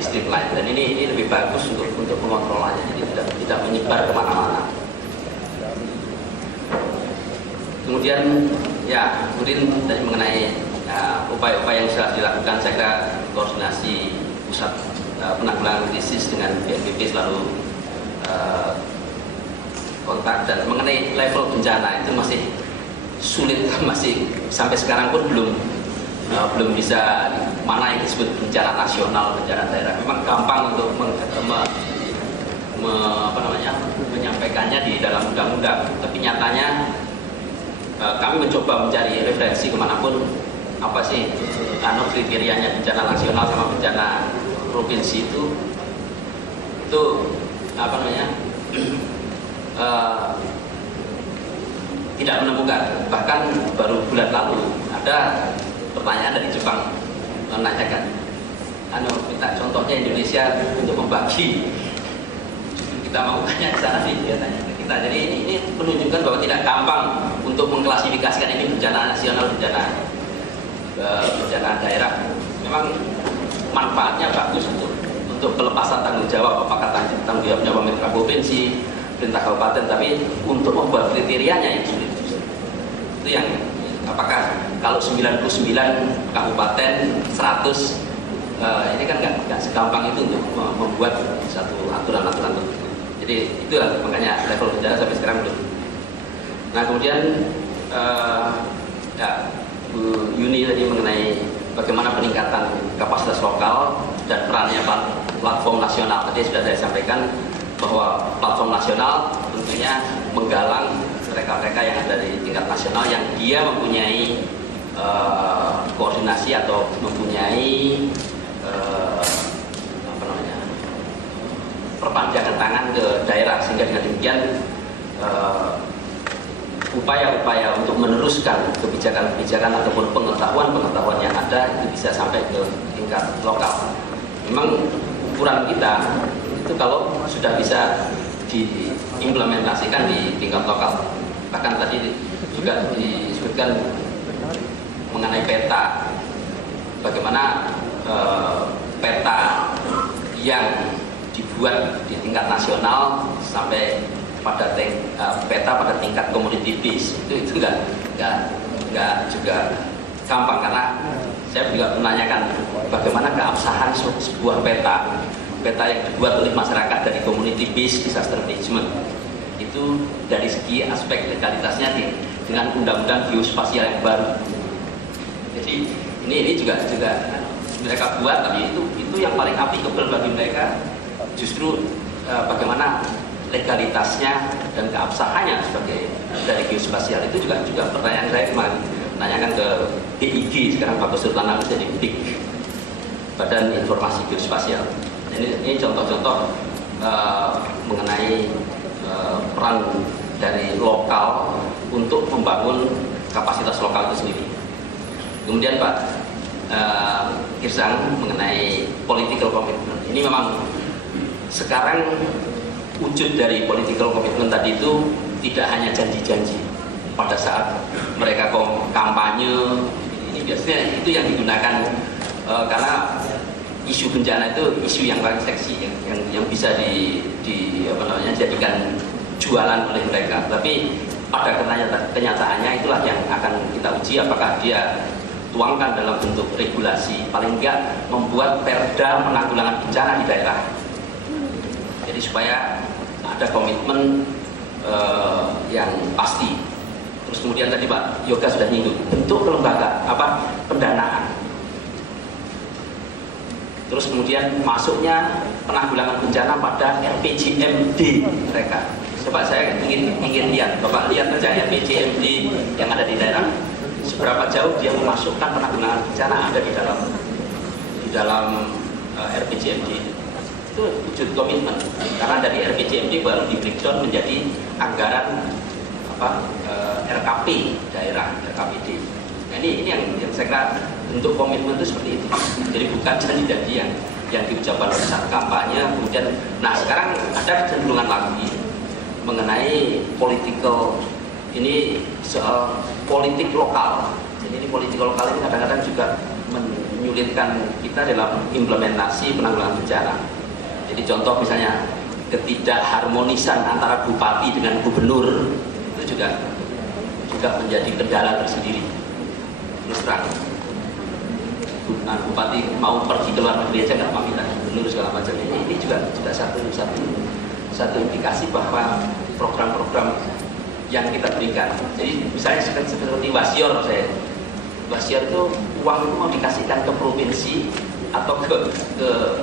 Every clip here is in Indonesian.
di streamline, dan ini lebih bagus untuk pengontrolannya, jadi tidak menyebar kemana-mana. Kemudian tadi mengenai upaya-upaya yang sudah dilakukan, saya kira koordinasi pusat penanggulangan krisis dengan BNPB selalu kontak, dan mengenai level bencana itu masih sulit, masih sampai sekarang pun belum bisa mana yang disebut bencana nasional, bencana daerah. Memang gampang untuk menyampaikannya di dalam undang-undang, tapi nyatanya kami mencoba mencari referensi kemanapun, apa sih kriterianya bencana nasional sama bencana provinsi itu tidak menemukan. Bahkan baru bulan lalu ada pertanyaan dari Jepang menanyakan, minta contohnya Indonesia untuk membagi. Kita mau tanya di sana sih, dia tanya ke kita. Jadi ini menunjukkan bahwa tidak gampang untuk mengklasifikasikan ini bencana nasional, bencana daerah. Memang manfaatnya bagus untuk pelepasan tanggung jawab, apakah tanggung jawabnya pemerintah provinsi, perintah kabupaten, tapi untuk membuat kriterianya yang sulit. Itu yang apakah kalau 99 kabupaten 100 ini kan nggak segampang itu untuk membuat satu aturan-aturan tertentu. Jadi itulah makanya level bencana sampai sekarang belum. Nah kemudian Bu Yuni tadi mengenai bagaimana peningkatan kapasitas lokal dan perannya platform nasional. Tadi sudah saya sampaikan bahwa platform nasional tentunya menggalang mereka-mereka yang ada di tingkat nasional yang dia mempunyai koordinasi atau mempunyai perpanjangan tangan ke daerah, sehingga dengan demikian upaya-upaya untuk meneruskan kebijakan-kebijakan ataupun pengetahuan yang ada itu bisa sampai ke tingkat lokal. Memang ukuran kita itu kalau sudah bisa diimplementasikan di tingkat lokal. Bahkan tadi juga disebutkan mengenai peta, bagaimana peta yang dibuat di tingkat nasional sampai pada peta pada tingkat community base itu nggak juga gampang, karena saya juga menanyakan bagaimana keabsahan sebuah peta yang dibuat oleh masyarakat dari community base disaster management itu dari segi aspek legalitasnya dengan undang-undang geospasial yang baru. Jadi ini juga mereka buat, tapi itu yang paling applicable bagi mereka justru bagaimana legalitasnya dan keabsahannya sebagai dari geospasial. Itu juga pertanyaan saya kemarin menanyakan ke BIG, sekarang Pak Sultan jadi BIG, Badan Informasi Geospasial. Ini contoh-contoh mengenai peran dari lokal untuk membangun kapasitas lokal itu sendiri. Kemudian Pak Girsang mengenai political commitment. Ini memang sekarang wujud dari political commitment tadi itu tidak hanya janji-janji pada saat mereka kampanye. Ini biasanya itu yang digunakan karena isu bencana itu isu yang paling seksi, yang bisa dijadikan jualan oleh mereka. Tapi pada kenyataannya itulah yang akan kita uji, apakah dia tuangkan dalam bentuk regulasi, paling enggak membuat perda penanggulangan bencana di daerah. Jadi supaya ada komitmen yang pasti. Terus kemudian tadi Pak Yoga sudah nyinggung bentuk kelembagaan pendanaan. Terus kemudian masuknya penanggulangan bencana pada RPJMD mereka. Coba saya ingin lihat, Bapak lihat saja RPJMD yang ada di daerah, seberapa jauh dia memasukkan penanggulangan bencana ada di dalam RPJMD. Itu wujud komitmen, karena dari RPJMD baru di breakdown menjadi anggaran RKP daerah, RKPD. Nah, ini yang saya kira bentuk komitmen itu seperti itu. Jadi bukan janji-janji yang diucapkan pada saat kampanye. Kemudian, nah sekarang ada kecenderungan lagi mengenai political, ini soal politik lokal. Jadi ini politik lokal ini kadang-kadang juga menyulitkan kita dalam implementasi penanggulangan bencana. Jadi contoh misalnya ketidakharmonisan antara bupati dengan gubernur itu juga menjadi kendala tersendiri. Terus terang, bupati mau pergi ke luar negeri aja nggak pamitan gubernur segala macam. Ini juga satu indikasi bahwa program-program yang kita berikan. Jadi misalnya seperti Wasior, Wasior itu uang itu mau dikasihkan ke provinsi atau ke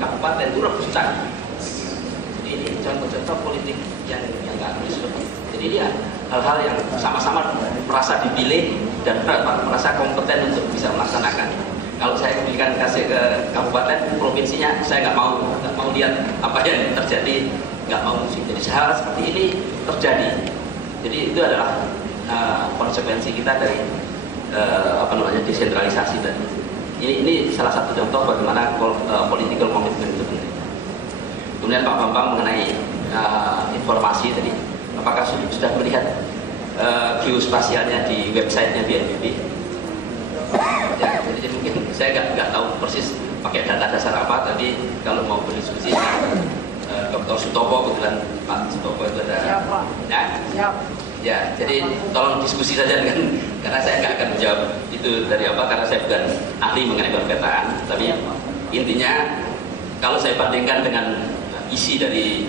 kabupaten itu rebutan. Jadi ini contoh-contoh politik yang nggak harus. Jadi ini hal-hal yang sama-sama merasa dipilih dan merasa kompeten untuk bisa melaksanakan. Kalau saya kasih ke kabupaten, provinsinya saya nggak mau lihat apa yang terjadi, nggak mau. Jadi hal seperti ini terjadi. Jadi itu adalah konsekuensi kita dari desentralisasi tadi. Ini salah satu contoh bagaimana political commitment itu penting. Kemudian Pak Bambang mengenai informasi tadi, apakah sudah melihat geospasialnya di websitenya BNPB? Ya, jadi mungkin saya nggak tahu persis pakai data dasar apa. Tadi kalau mau berdiskusi Dr. Sutopo, kebetulan Pak Sutopo itu ada. Siap, Pak. Siap. Ya, jadi tolong diskusi saja karena saya nggak akan menjawab itu dari apa, karena saya bukan ahli mengenai perpetaan. Tapi intinya kalau saya bandingkan dengan isi dari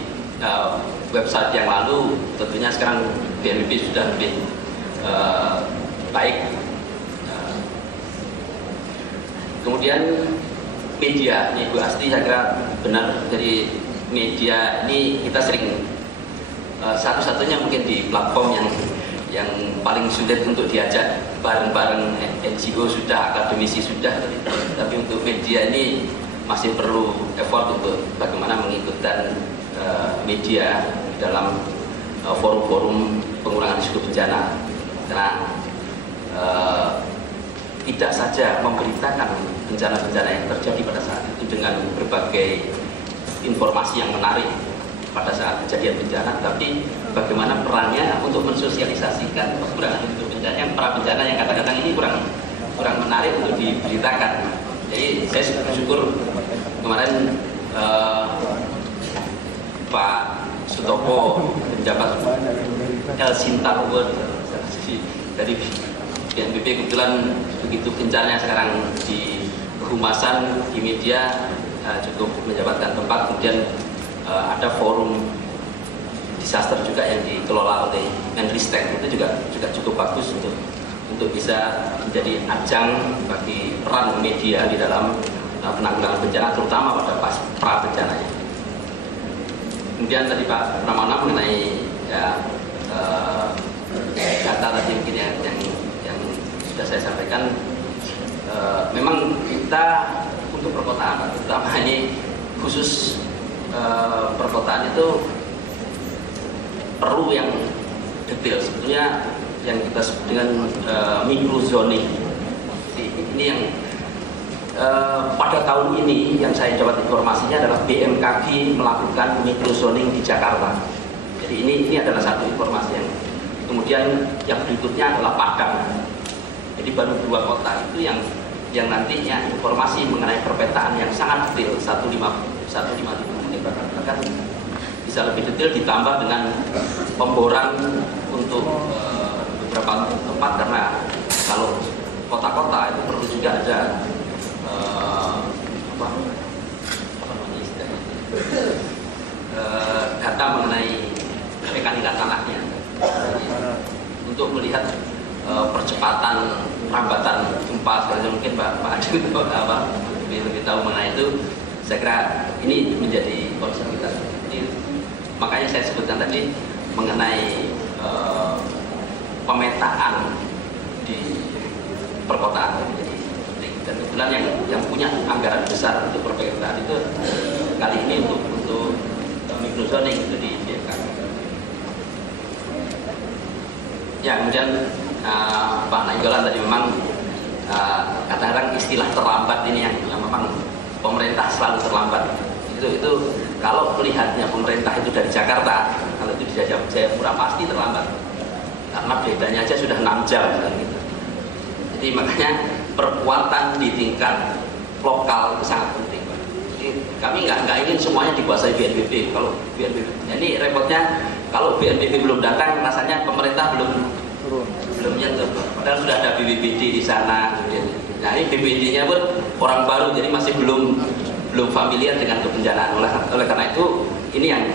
website yang lalu, tentunya sekarang BNPB sudah lebih baik. Kemudian media, ini Bu Asti saya kira benar. Jadi media ini kita sering satu-satunya mungkin di platform yang paling sulit untuk diajak bareng-bareng. NGO sudah, akademisi sudah, tapi untuk media ini masih perlu effort untuk bagaimana mengikutkan media dalam forum-forum pengurangan risiko bencana. Karena tidak saja memberitakan bencana-bencana yang terjadi pada saat itu dengan berbagai informasi yang menarik pada saat kejadian bencana, tapi bagaimana perannya untuk mensosialisasikan pengurangan risiko bencana, yang pra bencana yang kadang-kadang ini kurang menarik untuk diberitakan. Jadi saya syukur kemarin Pak Sutopo menjabat El Sinta Award dari BNPB, kebetulan begitu gencarnya sekarang di kehumasan, di media cukup menjabatkan tempat. Kemudian ada forum disaster juga yang dikelola oleh Menristek, itu juga cukup bagus untuk bisa menjadi ajang bagi peran media di dalam penanggulangan bencana, terutama pada pra bencananya. Kemudian tadi Pak Pramana mengenai data tadi mungkin yang sudah saya sampaikan. Memang kita untuk perkotaan, terutama ini khusus perkotaan itu perlu yang detail. Sebetulnya yang kita sebut dengan micro zoning. Ini yang pada tahun ini yang saya dapat informasinya adalah BMKG melakukan micro zoning di Jakarta. Jadi ini adalah satu informasi yang kemudian yang berikutnya adalah Padang. Jadi baru 2 kota itu yang nantinya informasi mengenai perpetaan yang sangat detail 150 bahkan bisa lebih detail, ditambah dengan pemboran untuk beberapa tempat, karena kalau kota-kota itu perlu juga ada data mengenai mekanika tanahnya untuk melihat percepatan rambatan gempa. Mungkin Pak Adi lebih tahu mengenai itu. Saya kira ini menjadi concern kita. Jadi, makanya saya sebutkan tadi mengenai pemetaan di perkotaan menjadi penting. Dan kebetulan yang punya anggaran besar untuk perpetaan itu kali ini untuk microzoning itu di BMKG. Ya, kemudian Pak Nainggolan tadi memang kadang-kadang istilah terlambat ini yang memang pemerintah selalu terlambat. Itu kalau melihatnya pemerintah itu dari Jakarta, kalau itu di Jayapura pasti terlambat, karena bedanya aja sudah 6 jam gitu. Jadi makanya perkuatan di tingkat lokal itu sangat penting. Jadi kami nggak ingin semuanya dikuasai BNPB. Kalau BNPB, ini repotnya kalau BNPB belum datang, rasanya pemerintah belum nyentuh. Padahal sudah ada BPBD di sana. Nah ini BPBD-nya pun orang baru, jadi masih belum familiar dengan kebencanaan. Oleh karena itu ini yang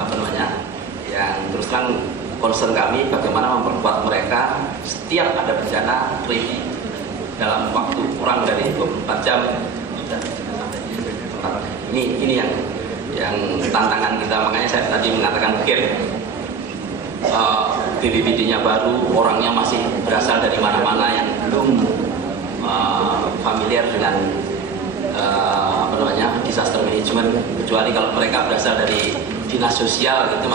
apa namanya, yang terus terang concern kami bagaimana memperkuat mereka setiap ada bencana ready dalam waktu kurang dari 24 jam sudah sampai di tempat. Ini yang tantangan kita, makanya saya tadi mengatakan gap. BPBD-nya baru, orangnya masih berasal dari mana-mana yang belum familiar dengan apa namanya, disaster management, kecuali kalau mereka berasal dari dinas sosial itu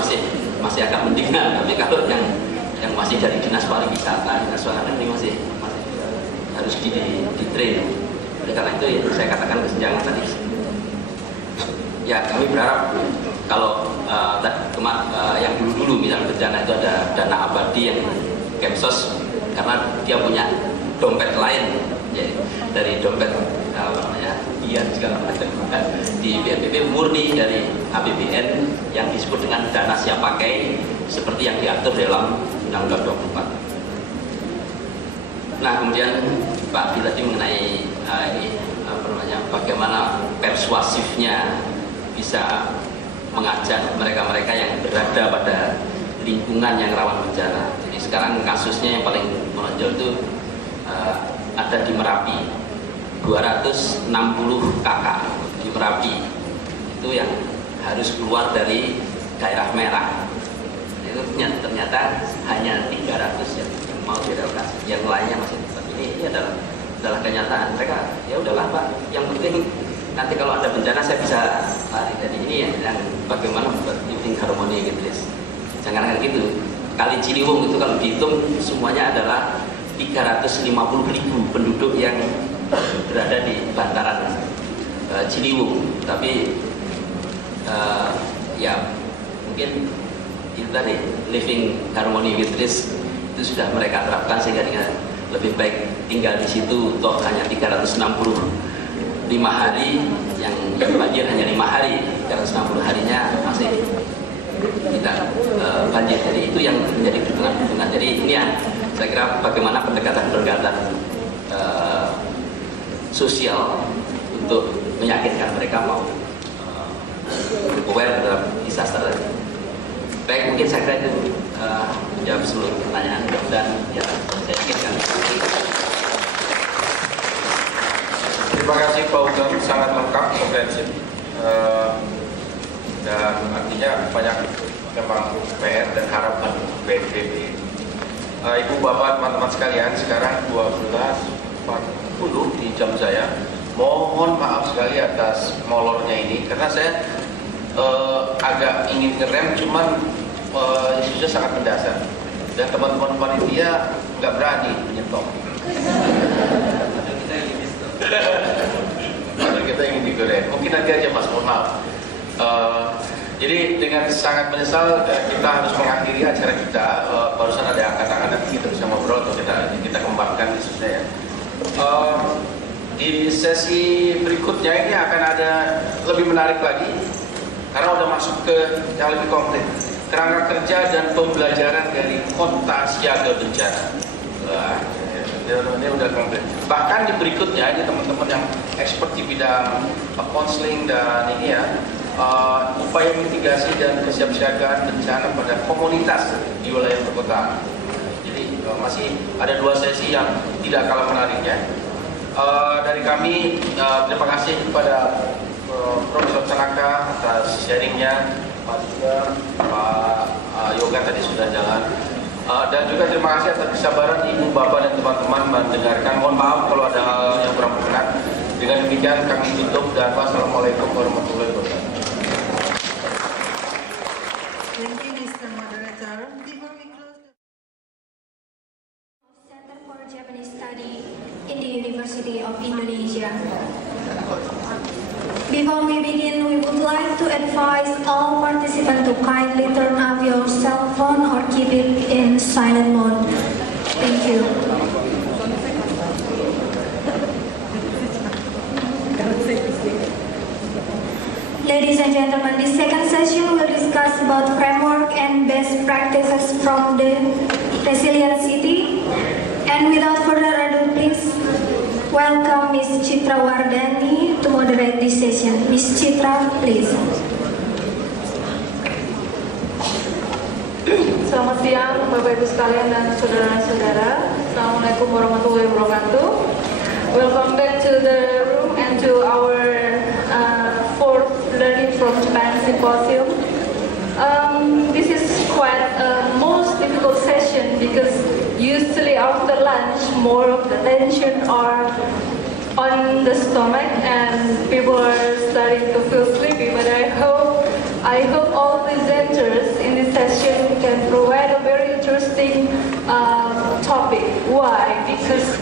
masih agak mendingan. Tapi kalau yang masih dari dinas pariwisata, dinas swasta ini masih harus di-train. Oleh karena itu ya, saya katakan kesenjangan tadi. Ya kami berharap kalau yang dulu misalnya bencana itu ada dana abadi yang Kemsos, karena dia punya dompet lain ya, dari dompet apa namanya, iya segala macam. Di BNPB murni dari APBN yang disebut dengan dana siap pakai seperti yang diatur dalam Undang-Undang 24. Nah kemudian Pak Abdi tadi mengenai ini apa namanya, bagaimana persuasifnya bisa mengajak mereka-mereka yang berada pada lingkungan yang rawan bencana. Jadi sekarang kasusnya yang paling menonjol itu ada di Merapi, 260 kakak di Merapi itu yang harus keluar dari daerah merah. Itu ternyata hanya 300 yang mau direlokasi, yang lainnya masih tetap. Ini adalah kenyataan. Mereka ya udahlah Pak, yang penting nanti kalau ada bencana saya bisa lari dari ini ya, dan bagaimana membuat living harmony gitu. Jangan kan gitu. Kali Ciliwung itu kalau dihitung semuanya adalah 350.000 penduduk yang berada di bantaran Ciliwung. Tapi ya mungkin itu tadi living harmony with risk itu sudah mereka terapkan, sehingga dengan lebih baik tinggal di situ. Toh hanya 365 hari, yang banjir hanya 5 hari, 360 harinya masih tidak banjir. Jadi itu yang menjadi perhitungan-perhitungan. Jadi ini yang saya kira bagaimana pendekatan sosial untuk meyakinkan mereka mau aware terhadap disaster. Baik, mungkin saya kira itu menjawab seluruh pertanyaan, dan ya saya yakinkan. Terima kasih Pak Ugam, sangat lengkap, komprehensif, dan artinya banyak memang PR dan harapan BNPB. Ibu bapak teman-teman sekalian, sekarang 12.40 di jam saya. Mohon maaf sekali atas molornya ini, karena saya agak ingin ngerem, cuman isunya sangat mendasar dan teman-teman panitia nggak berani menyetop. Atau kita ingin digoreng. Mungkin nanti aja Mas, mohon maaf. Jadi dengan sangat menyesal kita harus mengakhiri acara kita. Barusan ada angkat-angkat, nanti kita bisa ngobrol atau kita kembangkan isunya ya. Di sesi berikutnya ini akan ada lebih menarik lagi, karena udah masuk ke yang lebih konkret, kerangka kerja dan pembelajaran dari kota siaga bencana. Ini udah konkret. Bahkan di berikutnya ini teman-teman yang expert di bidang konseling dan ini ya, upaya mitigasi dan kesiapsiagaan bencana pada komunitas di wilayah perkotaan. Jadi masih ada 2 sesi yang tidak kalah menariknya. Dari kami terima kasih kepada Profesor Tanaka atas sharingnya, Pak juga, Pak Yoga tadi sudah jalan, dan juga terima kasih atas kesabaran Ibu, Bapak, dan teman-teman mendengarkan. Mohon maaf kalau ada hal yang kurang berkenan. Dengan demikian kami tutup, dan wassalamualaikum warahmatullahi wabarakatuh. Thank you, Mr. Moderator. Before we close the Center for Japanese Study in the University of Indonesia. Before we begin, we would like to advise all participants to kindly turn off your cell phone or keep it in silent mode. Thank you. Ladies and gentlemen, this second session will discuss about framework and best practices from the resilient city. And without further ado, please welcome Ms. Chitra Wardani to moderate this session. Ms. Chitra, please. Selamat siang Bapak Ibu sekalian dan saudara-saudara. Assalamualaikum warahmatullahi wabarakatuh. Welcome back to the room and to our fourth Learning from Japan Symposium. This is quite a most difficult session because usually after lunch more of the tension are on the stomach and people are starting to feel sleepy, but I hope all presenters in this session can provide a very interesting topic. Why? Because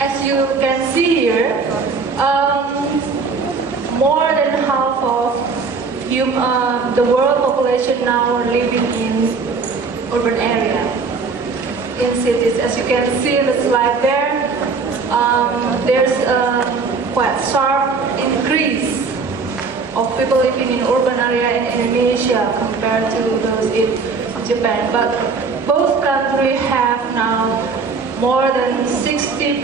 as you can see here, more than half of the world population now are living in urban area, in cities. As you can see in the slide there, there's a quite sharp increase of people living in urban area in Indonesia compared to those in Japan. But both countries have now more than 60%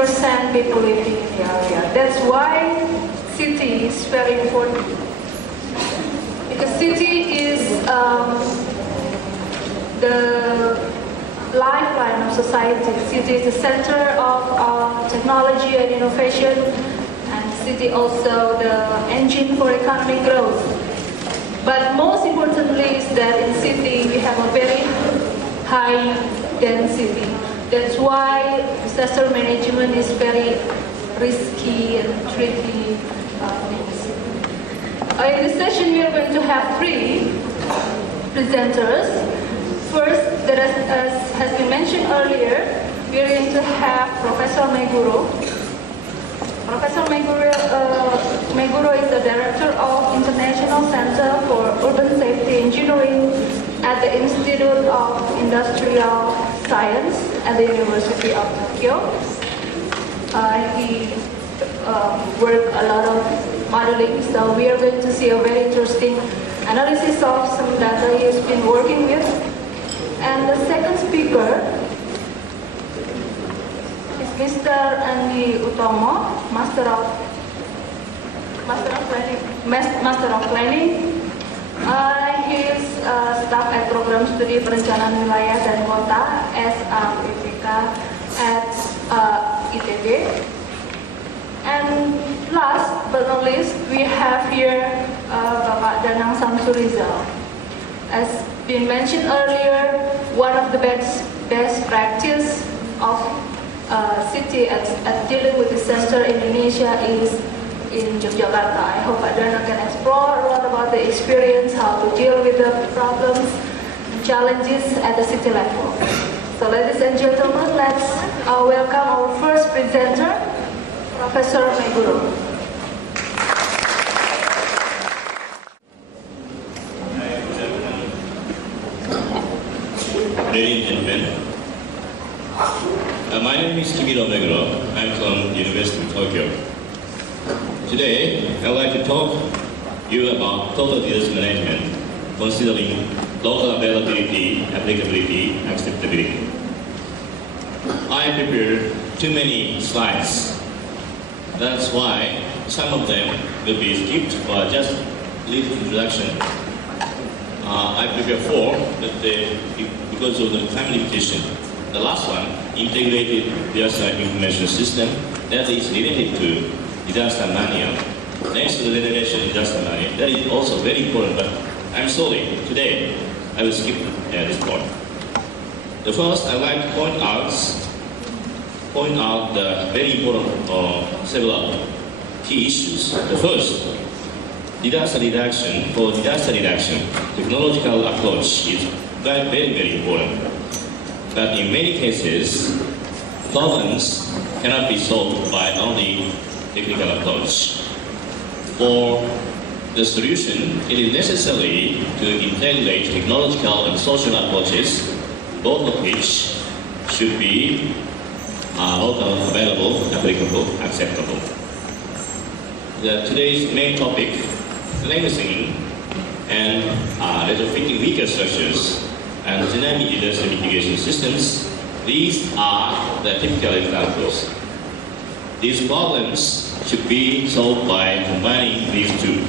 people living in the area. That's why city is very important. Because city is the lifeline of society. City is the center of technology and innovation. City also the engine for economic growth. But most importantly is that in city we have a very high density. That's why disaster management is very risky and tricky things. In this session we are going to have three presenters. First, as has been mentioned earlier, we are going to have Professor Meguro. Professor Meguro is the Director of International Center for Urban Safety Engineering at the Institute of Industrial Science at the University of Tokyo. He worked a lot of modeling, so we are going to see a very interesting analysis of some data he has been working with. And the second speaker Mr. Andi Utomo, Master of Planning. He is staff at Program Studi Perencanaan Wilayah dan Kota (SAPPK) at ITB. And last but not least, we have here Bapak Danang Samsurizal. As been mentioned earlier, one of the best practice of city at dealing with disaster in Indonesia is in Yogyakarta. I hope Pak Dana can explore a lot about the experience, how to deal with the problems and challenges at the city level. So ladies and gentlemen, let's welcome our first presenter, Professor Meguro. Ladies and gentlemen, my name is Kimiro Meguro. I'm from the University of Tokyo. Today, I'd like to talk to you about total disaster management, considering local availability, applicability, acceptability. I prepared too many slides. That's why some of them will be skipped or just little introduction. I prepared four, but because of the time limitation. The last one, integrated disaster information system, that is related to disaster manual. Next to the renovation disaster manual, that is also very important, but I'm sorry, today I will skip this part. The first, I'd like to point out the very important several key issues. The first, disaster reduction. For disaster reduction, technological approach is very, very important. But in many cases, problems cannot be solved by only technical approach. For the solution, it is necessary to integrate technological and social approaches, both of which should be local, available, applicable, acceptable. today's main topic, lengthening and retrofitting weaker structures and dynamic disaster mitigation systems, these are the typical examples. These problems should be solved by combining these two.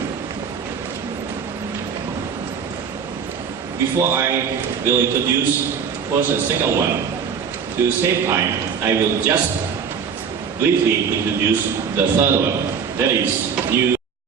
Before I will introduce first and second one, to save time, I will just briefly introduce the third one, that is new